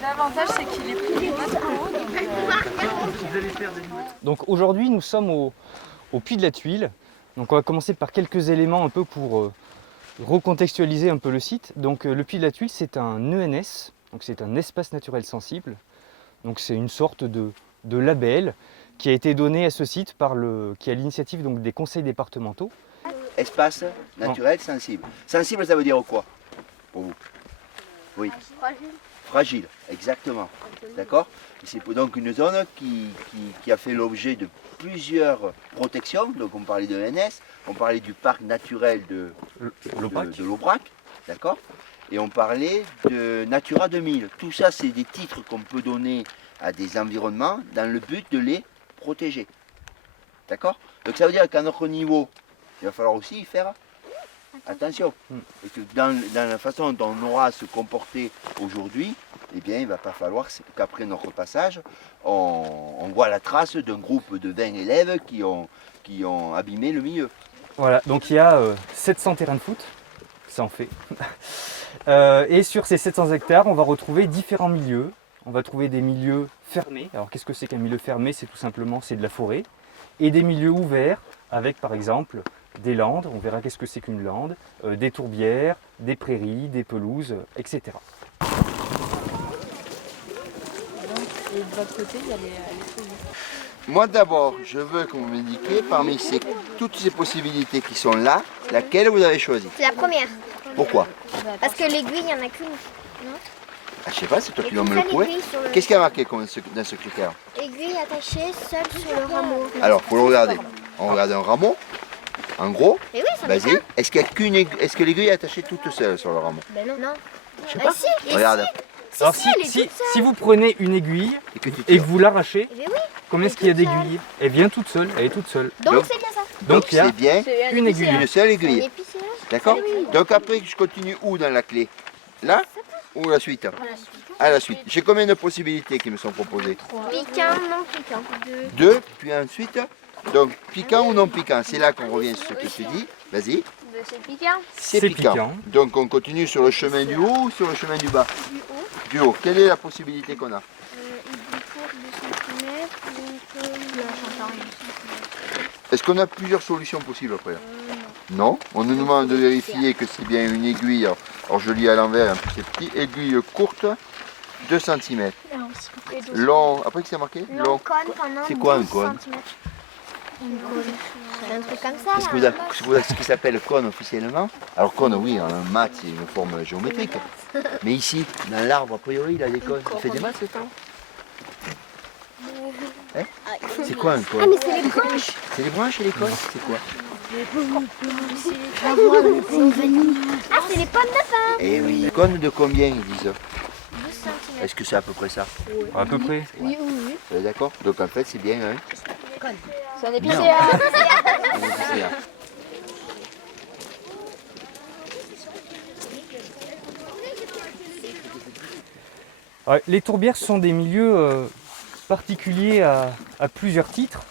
L'avantage, c'est qu'il est plus Donc aujourd'hui, nous sommes au Puy de la Tuile. Donc on va commencer par quelques éléments un peu pour recontextualiser un peu le site. Donc le Puy de la Tuile, c'est un ENS, donc c'est un espace naturel sensible. Donc c'est une sorte de label qui a été donné à ce site qui est à l'initiative donc des conseils départementaux. Espace naturel sensible. Sensible, ça veut dire quoi pour vous? Oui. Fragile, exactement. D'accord. C'est donc une zone qui a fait l'objet de plusieurs protections. Donc on parlait de l'ENS, on parlait du parc naturel de l'Aubrac, d'accord. Et on parlait de Natura 2000. Tout ça, c'est des titres qu'on peut donner à des environnements dans le but de les protéger. D'accord. Donc ça veut dire qu'à notre niveau, il va falloir aussi y faire attention. Et que dans la façon dont on aura à se comporter aujourd'hui, eh bien, il ne va pas falloir qu'après notre passage, on voit la trace d'un groupe de 20 élèves qui ont abîmé le milieu. Voilà, donc il y a 700 terrains de foot, ça en fait. Et sur ces 700 hectares, on va retrouver différents milieux. On va trouver des milieux fermés. Alors qu'est-ce que c'est qu'un milieu fermé? C'est tout simplement de la forêt. Et des milieux ouverts avec par exemple des landes, on verra qu'est-ce que c'est qu'une lande, des tourbières, des prairies, des pelouses, etc. Et de votre côté, il y a les Moi d'abord, je veux que vous m'indiquiez parmi toutes ces possibilités qui sont là, laquelle vous avez choisi. C'est la première. Pourquoi? Parce que l'aiguille, il n'y en a qu'une. Ah, je sais pas, c'est toi qui vas me le Qu'une seule prouver. aiguille sur le- Qu'est-ce qu'il y a marqué dans ce critère? Aiguille attachée seule sur le rameau. Alors, il faut le regarder. On regarde un rameau, en gros. Mais oui, ça fait ça. Vas-y. Est-ce que l'aiguille est attachée toute seule sur le rameau? Ben non. Non. Je sais pas. Si, et Regarde. Alors si, elle est toute seule. si vous prenez une aiguille Et que tu et tires. que vous l'arrachez, Eh ben oui. combien est-ce qu'il y a d'aiguilles? Elle vient toute seule, elle est toute seule. Donc c'est bien ça. Donc il y a c'est bien une aiguille. une seule Un aiguille. épicéa. D'accord? Donc après, je continue où dans la clé? Là ou la suite? À la suite. J'ai combien de possibilités qui me sont proposées? Piquant, non piquant. Deux, puis ensuite, donc piquant ou non piquant? C'est là qu'on revient sur ce que tu dis. Vas-y. C'est piquant. C'est C'est piquant. piquant. Donc on continue sur le chemin du haut ou sur le chemin du bas? Du haut. Quelle est la possibilité qu'on a? Est-ce qu'on a plusieurs solutions possibles après? Non. On nous demande de vérifier que c'est bien une aiguille. Alors je lis à l'envers, un peu c'est petit. Aiguille courte, 2 cm. Long, après que c'est marqué? Long cône pendant C'est quoi un 12 cône? centimètres. C'est un truc comme ça. Est-ce que vous avez ce qui s'appelle cône officiellement? Alors cône, oui, en maths, c'est une forme géométrique. Mais ici, dans l'arbre, a priori, il a des cônes. Ça fait des maths, c'est ça? Hein? C'est quoi un cône? Ah mais c'est les branches. C'est les branches et les cônes? C'est quoi? Ah c'est les pommes de pain. Eh oui. Cône de combien, ils disent? 12 centimètres. Est-ce que c'est à peu près ça? À peu près. Oui, oui, oui. Vous êtes d'accord? Donc en fait, c'est bien hein? C'est un Non. épicéa. Un épicéa. Ouais, les tourbières sont des milieux particuliers à plusieurs titres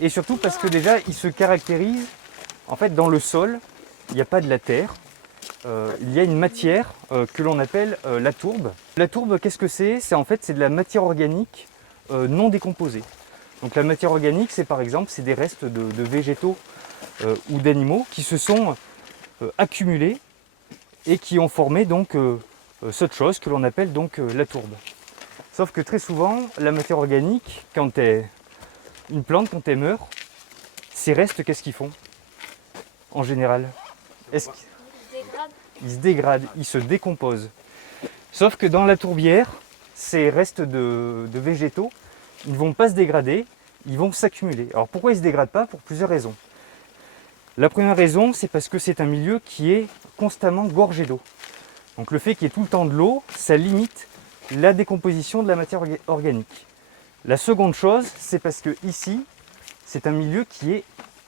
et surtout parce que déjà ils se caractérisent en fait dans le sol, il n'y a pas de la terre, il y a une matière que l'on appelle la tourbe. La tourbe, qu'est-ce que c'est? C'est en fait c'est de la matière organique non décomposée. Donc la matière organique, c'est par exemple c'est des restes de végétaux ou d'animaux qui se sont accumulés et qui ont formé donc cette chose que l'on appelle donc la tourbe. Sauf que très souvent, la matière organique, une plante, quand elle meurt, ces restes, qu'est-ce qu'ils font en général? Ils se dégradent, ils se décomposent. Sauf que dans la tourbière, ces restes de végétaux, ils ne vont pas se dégrader, ils vont s'accumuler. Alors pourquoi ils ne se dégradent pas? Pour plusieurs raisons. La première raison, c'est parce que c'est un milieu qui est constamment gorgé d'eau. Donc le fait qu'il y ait tout le temps de l'eau, ça limite la décomposition de la matière organique. La seconde chose, c'est parce que ici, c'est un milieu qui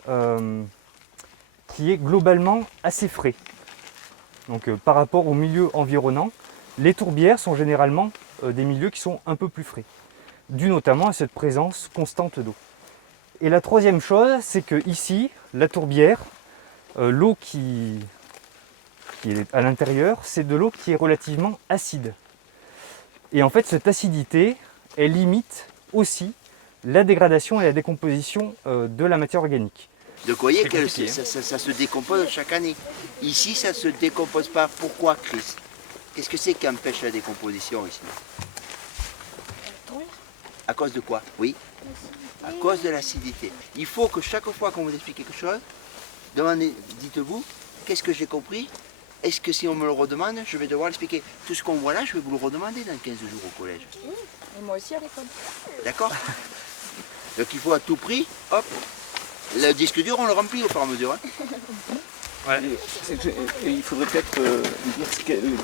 est globalement assez frais. Donc par rapport au milieu environnant, les tourbières sont généralement des milieux qui sont un peu plus frais, dû notamment à cette présence constante d'eau. Et la troisième chose, c'est que ici, la tourbière, l'eau qui qui est à l'intérieur, c'est de l'eau qui est relativement acide. Et en fait, cette acidité, elle limite aussi la dégradation et la décomposition de la matière organique. Donc vous voyez C'est que compliqué, ça se décompose chaque année. Ici, ça ne se décompose pas. Pourquoi, Chris? Qu'est-ce que c'est qui empêche la décomposition ici? À cause de quoi? Oui, à cause de l'acidité. Il faut que chaque fois qu'on vous explique quelque chose, dites-vous, qu'est-ce que j'ai compris? Est-ce que si on me le redemande, je vais devoir l'expliquer? Tout ce qu'on voit là, je vais vous le redemander dans 15 jours au collège. Et moi aussi à l'école. D'accord? Donc il faut à tout prix, hop, le disque dur, on le remplit au fur et à mesure. Hein. Il faudrait peut-être dire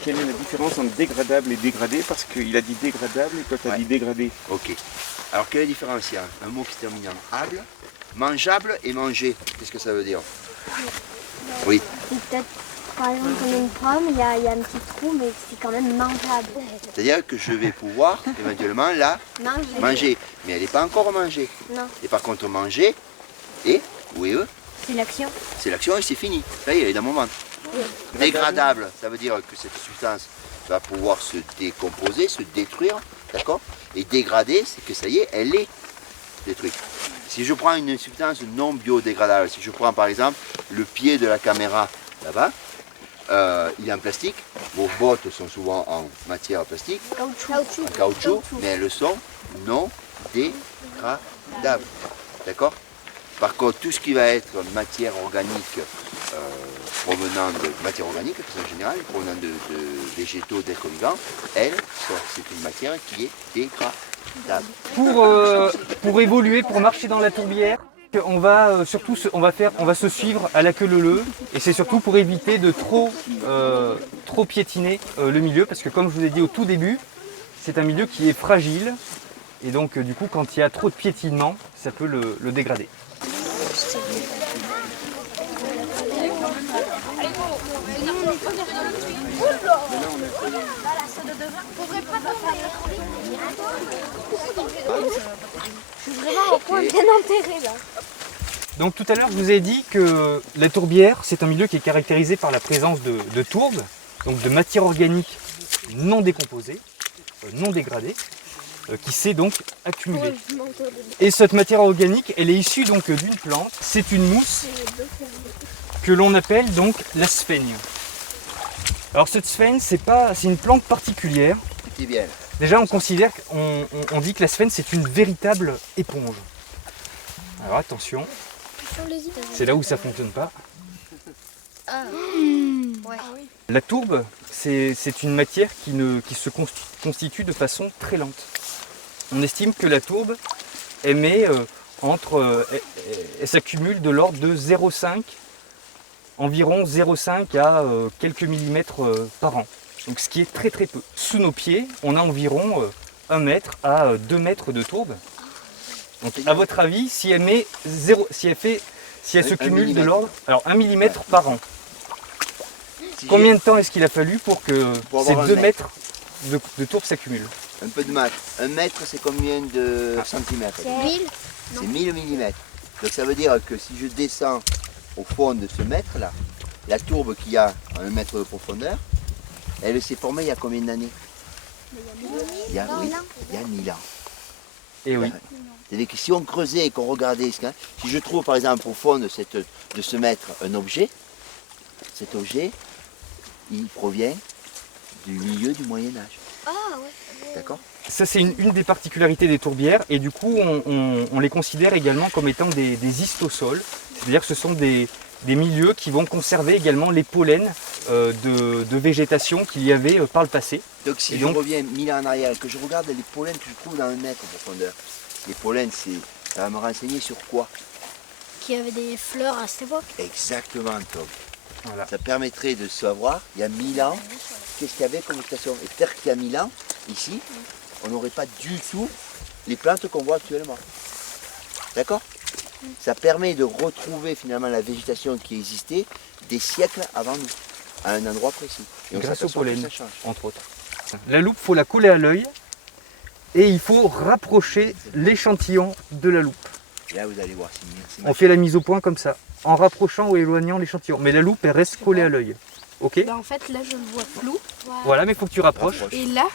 quelle est la différence entre dégradable et dégradé, parce qu'il a dit dégradable et toi tu as dit dégradé. Ok. Alors quelle est la différence? Il y a un mot qui se termine en able, mangeable et manger. Qu'est-ce que ça veut dire? Oui. C'est peut-être, par exemple, comme une pomme, il y a un petit trou, mais c'est quand même mangeable. C'est-à-dire que je vais pouvoir éventuellement la manger. Mais elle n'est pas encore mangée. Non. Et par contre manger, et, oui, C'est l'action. c'est l'action et c'est fini. Ça y est, elle est dans mon ventre. Dégradable, ça veut dire que cette substance va pouvoir se décomposer, se détruire, d'accord? Et dégradée, c'est que ça y est, elle est détruite. Si je prends une substance non biodégradable, si je prends par exemple le pied de la caméra là-bas, il est en plastique, vos bottes sont souvent en matière plastique, en caoutchouc, mais elles sont non dégradables, d'accord? Par contre, tout ce qui va être matière organique, provenant de matière organique, de façon générale, provenant de végétaux, d'êtres vivants, c'est une matière qui est dégradable. Pour évoluer, pour marcher dans la tourbière, on va surtout on va se suivre à la queue leu-leu, et c'est surtout pour éviter de trop piétiner le milieu, parce que comme je vous ai dit au tout début, c'est un milieu qui est fragile, et donc du coup quand il y a trop de piétinement, ça peut le dégrader. Je suis vraiment au point bien enterré là. Donc tout à l'heure je vous ai dit que la tourbière c'est un milieu qui est caractérisé par la présence de tourbes, donc de matière organique non décomposée, non dégradée, qui s'est donc accumulée. Et cette matière organique elle est issue donc d'une plante, c'est une mousse que l'on appelle donc la sphaigne. Alors cette sphaigne c'est une plante particulière. C'est bien. Déjà on considère on dit que la sphaigne c'est une véritable éponge. Alors attention, c'est là où ça ne fonctionne pas. La tourbe, c'est une matière qui se constitue de façon très lente. On estime que la tourbe émet elle s'accumule de l'ordre de 0,5, environ 0,5 à quelques millimètres par an. Donc ce qui est très très peu. Sous nos pieds, on a environ 1 mètre à 2 mètres de tourbe. Donc à votre avis, si elle se cumule de l'ordre, alors 1 mm par an, combien de temps est-ce qu'il a fallu pour que ces 2 mètres de tourbe s'accumulent? Un peu de maths. 1 mètre, c'est combien de centimètres? C'est 1000 mm. Donc ça veut dire que si je descends au fond de ce mètre-là, la tourbe qui a 1 mètre de profondeur, elle s'est formée il y a combien d'années? Il y a 1000 ans. Et oui. C'est-à-dire que si on creusait et qu'on regardait, si je trouve par exemple au fond de ce mètre un objet, cet objet, il provient du milieu du Moyen-Âge. Ah ouais. D'accord? Ça c'est une des particularités des tourbières et du coup on les considère également comme étant des histosols, c'est-à-dire que ce sont des milieux qui vont conserver également les pollens de végétation qu'il y avait par le passé. Donc si je reviens 1000 ans en arrière et que je regarde les pollens que je trouve dans 1 mètre de profondeur, les pollens, ça va me renseigner sur quoi? Qu'il y avait des fleurs à cette époque. Exactement, Tom. Voilà. Ça permettrait de savoir, il y a 1000 ans, qu'est-ce qu'il y avait comme station. Et peut-être qu'il y a 1000 ans, ici, on n'aurait pas du tout les plantes qu'on voit actuellement. D'accord? Ça permet de retrouver finalement la végétation qui existait des siècles avant nous, à un endroit précis. Et grâce au pollen, ça change. entre autres. La loupe, il faut la coller à l'œil et il faut rapprocher l'échantillon de la loupe. Et là, vous allez voir, c'est On fait la mise au point comme ça, en rapprochant ou éloignant l'échantillon. Mais la loupe, elle reste collée à l'œil, Ok. Bah en fait là je le vois flou. Voilà, mais il faut que tu rapproches. Et là,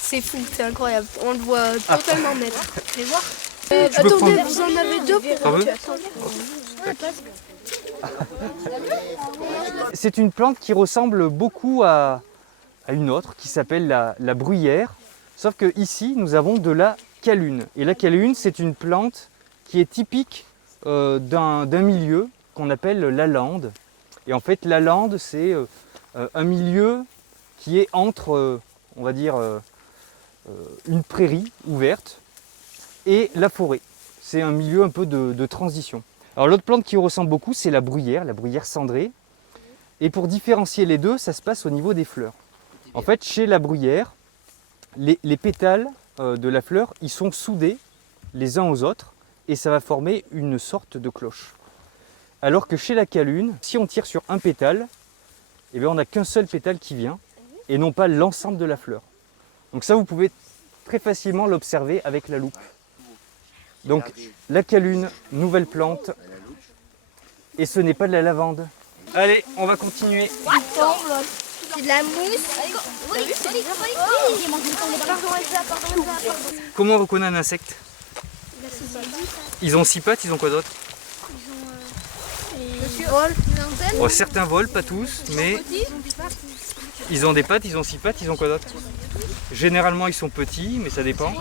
c'est fou, c'est incroyable. On le voit totalement net. Fais voir. peux Attendez, prendre- vous en avez deux pour T'en veux? C'est une plante qui ressemble beaucoup à une autre qui s'appelle la bruyère. Sauf que ici, nous avons de la calune. Et la calune, c'est une plante qui est typique d'un milieu qu'on appelle la lande. Et en fait, la lande, c'est un milieu qui est entre, on va dire, une prairie ouverte et la forêt. C'est un milieu un peu de transition. Alors l'autre plante qui ressemble beaucoup, c'est la bruyère cendrée. Et pour différencier les deux, ça se passe au niveau des fleurs. En fait, chez la bruyère, les pétales de la fleur, ils sont soudés les uns aux autres et ça va former une sorte de cloche. Alors que chez la calune, si on tire sur un pétale, eh bien on n'a qu'un seul pétale qui vient et non pas l'ensemble de la fleur. Donc ça, vous pouvez très facilement l'observer avec la loupe. Donc la calune, nouvelle plante, et ce n'est pas de la lavande. Allez, on va continuer. C'est de la mousse. Comment on reconnaît un insecte? Ils ont 6 pattes, ils ont quoi d'autre? Oh, certains volent, pas tous, mais ils ont des pattes, ils ont 6 pattes, ils ont quoi d'autre? Généralement ils sont petits, mais ça dépend.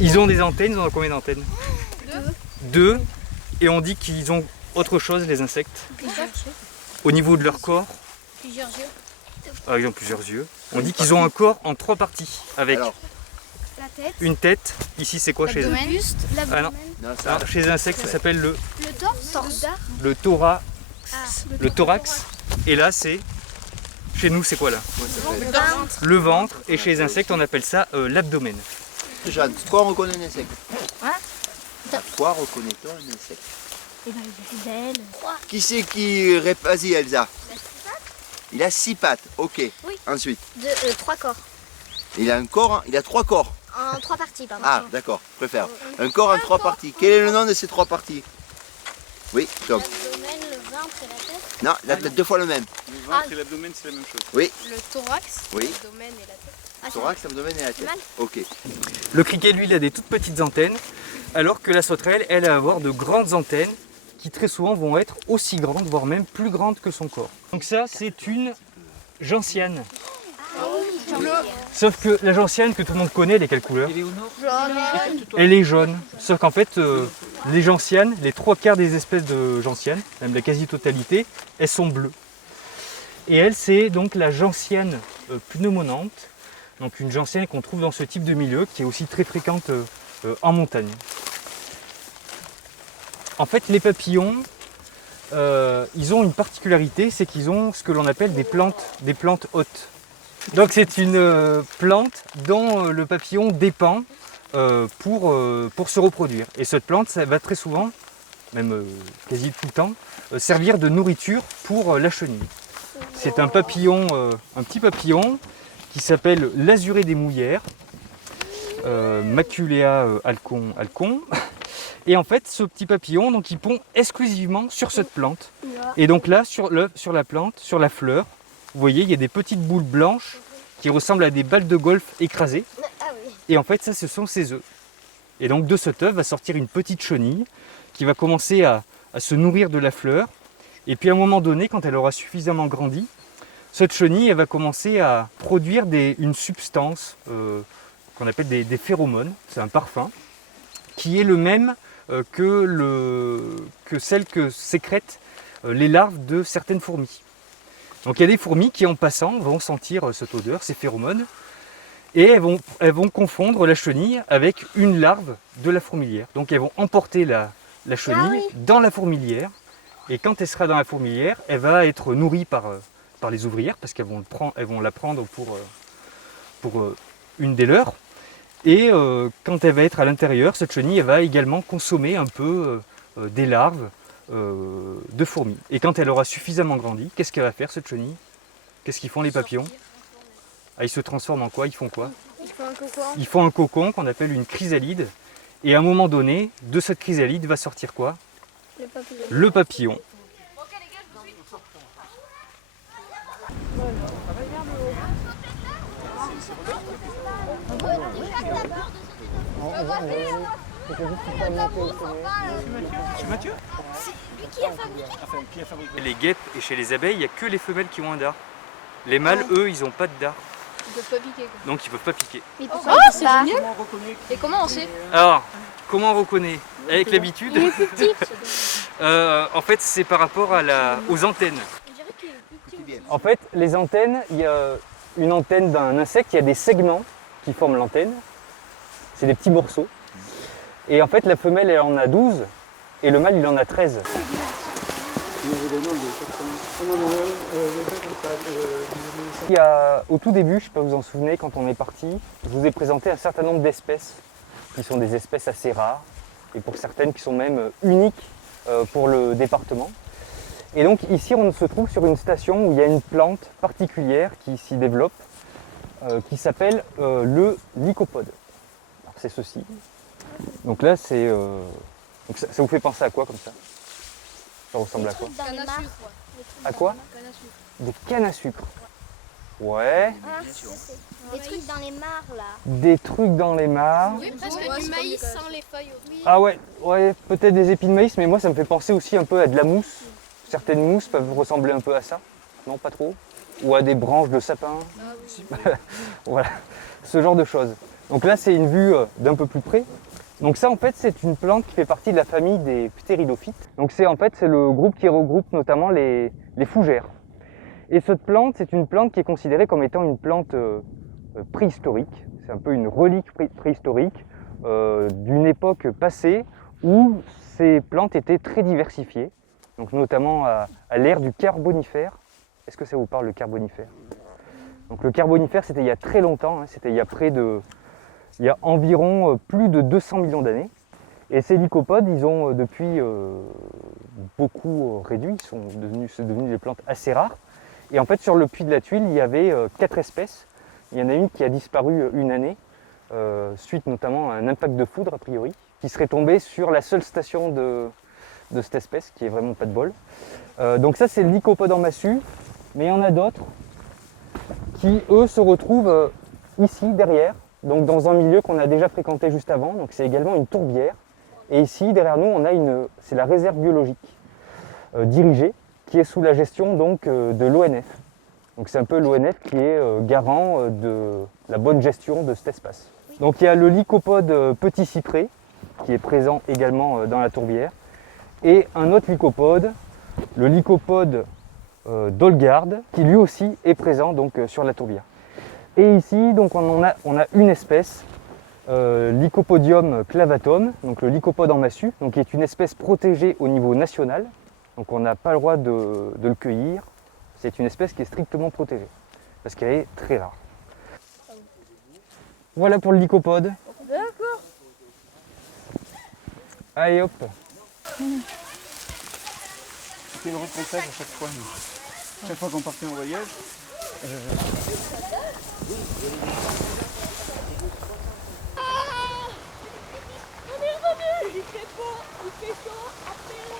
Ils ont des antennes, ils ont combien d'antennes? Deux. Et on dit qu'ils ont autre chose, les insectes. Au niveau de leur corps. Plusieurs yeux. Ah, ils ont plusieurs yeux. On dit qu'ils ont un corps en 3 parties. Avec Alors, La tête. une tête. Ici c'est quoi chez eux? Le buste. Ah non. non, ça, Alors, chez les insectes ça s'appelle Le torse. le thorax. Et là c'est... Chez nous c'est quoi là? Le ventre. Et chez les insectes on appelle ça l'abdomen. Jeanne, quoi on reconnaît un insecte? Hein? Quoi reconnaît-on un insecte? Et ben, il est belle. Qui c'est qui... Vas-y Elsa. Il a 6 pattes, ok. Oui. Ensuite, 3 corps. il a un corps, il a 3 corps. En 3 parties, pardon. Ah, d'accord, je préfère. Un corps en 3 parties. Quel est le nom de ces 3 parties? Oui, donc. L'abdomen, le ventre et la tête. Non, la tête 2 fois le même. Le ventre et l'abdomen, c'est la même chose. Oui, Le thorax, oui. l'abdomen et la tête. Thorax, abdomen et la tête. mal. Ok. Le criquet lui il a des toutes petites antennes. Alors que la sauterelle elle va avoir de grandes antennes qui très souvent vont être aussi grandes, voire même plus grandes que son corps. Donc ça c'est une gentiane. Sauf que la gentiane que tout le monde connaît, elle est quelle couleur? Elle est jaune. Sauf qu'en fait, les gentianes, les 3/4 des espèces de gentianes, même la quasi-totalité, elles sont bleues. Et elle, c'est donc la gentiane pneumonante. Donc une gentiane qu'on trouve dans ce type de milieu, qui est aussi très fréquente en montagne. En fait, les papillons, ils ont une particularité, c'est qu'ils ont ce que l'on appelle des plantes hôtes. Donc c'est une plante dont le papillon dépend pour se reproduire. Et cette plante, ça va très souvent, même quasi tout le temps, servir de nourriture pour la chenille. C'est un papillon, un petit papillon qui s'appelle l'azuré des mouillères, Maculea alcon. Et en fait, ce petit papillon, donc, il pond exclusivement sur cette plante. Et donc là, sur la plante, sur la fleur, vous voyez, il y a des petites boules blanches qui ressemblent à des balles de golf écrasées. Et en fait, ça, ce sont ses œufs. Et donc de cet œuf va sortir une petite chenille qui va commencer à se nourrir de la fleur. Et puis à un moment donné, quand elle aura suffisamment grandi, cette chenille elle va commencer à produire une substance qu'on appelle des phéromones. C'est un parfum qui est le même que celle que sécrètent les larves de certaines fourmis. Donc il y a des fourmis qui en passant vont sentir cette odeur, ces phéromones, et elles vont confondre la chenille avec une larve de la fourmilière. Donc elles vont emporter la chenille dans la fourmilière, et quand elle sera dans la fourmilière, elle va être nourrie par les ouvrières, parce qu'elles vont la prendre pour une des leurs. Et quand elle va être à l'intérieur, cette chenille elle va également consommer un peu des larves de fourmis. Et quand elle aura suffisamment grandi, qu'est-ce qu'elle va faire cette chenille? Qu'est-ce qu'ils font les papillons? Ah, ils se transforment en quoi? Ils font quoi? Ils font un cocon qu'on appelle une chrysalide. Et à un moment donné, de cette chrysalide va sortir quoi? Le papillon. C'est Mathieu. Les guêpes et chez les abeilles, il n'y a que les femelles qui ont un dard. Les mâles, eux, ils n'ont pas de dard. Ils peuvent pas piquer. Quoi. Donc ils peuvent pas piquer. Mais Oh, pourquoi c'est pas génial. Et comment on sait? Alors, comment on reconnaît? Avec l'habitude. Il est plus petit. En fait, c'est par rapport aux antennes. On dirait qu'il est plus petit. En fait, les antennes, il y a une antenne d'un insecte, il y a des segments qui forment l'antenne. C'est des petits morceaux. Et en fait, la femelle, elle en a 12 et le mâle, il en a 13. Au tout début, je ne sais pas si vous en souvenez, quand on est parti, je vous ai présenté un certain nombre d'espèces qui sont des espèces assez rares et pour certaines qui sont même uniques pour le département. Et donc ici, on se trouve sur une station où il y a une plante particulière qui s'y développe qui s'appelle le lycopode. Alors, c'est ceci. Donc là, c'est donc ça vous fait penser à quoi comme ça? Ça ressemble à quoi? Dans les Canne à mares. sucre, ouais. À quoi? Canne à sucre. Des cannes à sucre. Ouais. Ah, je sais. Des trucs dans les mares là. Des trucs dans les mares. Oui, presque du maïs sans les feuilles. Oui. Ah ouais, peut-être des épis de maïs, mais moi ça me fait penser aussi un peu à de la mousse. Certaines mousses peuvent ressembler un peu à ça. Non, pas trop. Ou à des branches de sapin. Ah oui. Voilà, ce genre de choses. Donc là, c'est une vue d'un peu plus près. Donc ça, en fait, c'est une plante qui fait partie de la famille des ptéridophytes. Donc c'est le groupe qui regroupe notamment les fougères. Et cette plante, c'est une plante qui est considérée comme étant une plante préhistorique. C'est un peu une relique préhistorique d'une époque passée où ces plantes étaient très diversifiées. Donc notamment à l'ère du Carbonifère. Est-ce que ça vous parle, le Carbonifère? Donc le Carbonifère, c'était il y a très longtemps, hein, c'était il y a environ plus de 200 millions d'années. Et ces lycopodes, ils ont depuis beaucoup réduit, c'est devenu des plantes assez rares. Et en fait, sur le puits de la Tuile, il y avait 4 espèces. Il y en a une qui a disparu une année, suite notamment à un impact de foudre, a priori, qui serait tombé sur la seule station de cette espèce, qui est vraiment pas de bol. Donc ça, c'est le lycopode en massue, mais il y en a d'autres qui, eux, se retrouvent ici, derrière, donc dans un milieu qu'on a déjà fréquenté juste avant. Donc c'est également une tourbière. Et ici, derrière nous, c'est la réserve biologique dirigée, qui est sous la gestion donc, de l'ONF. Donc c'est un peu l'ONF qui est garant de la bonne gestion de cet espace. Donc il y a le lycopode petit cyprès, qui est présent également dans la tourbière, et un autre lycopode, le lycopode d'Olgarde, qui lui aussi est présent donc, sur la tourbière. Et ici, donc, on a une espèce, Lycopodium clavatum, donc le lycopode en massue, donc, qui est une espèce protégée au niveau national. Donc on n'a pas le droit de le cueillir. C'est une espèce qui est strictement protégée, parce qu'elle est très rare. Voilà pour le lycopode. D'accord. Allez hop. C'était le recontact à chaque fois. Chaque fois qu'on partait en voyage. On est revenu. Il fait chaud, après.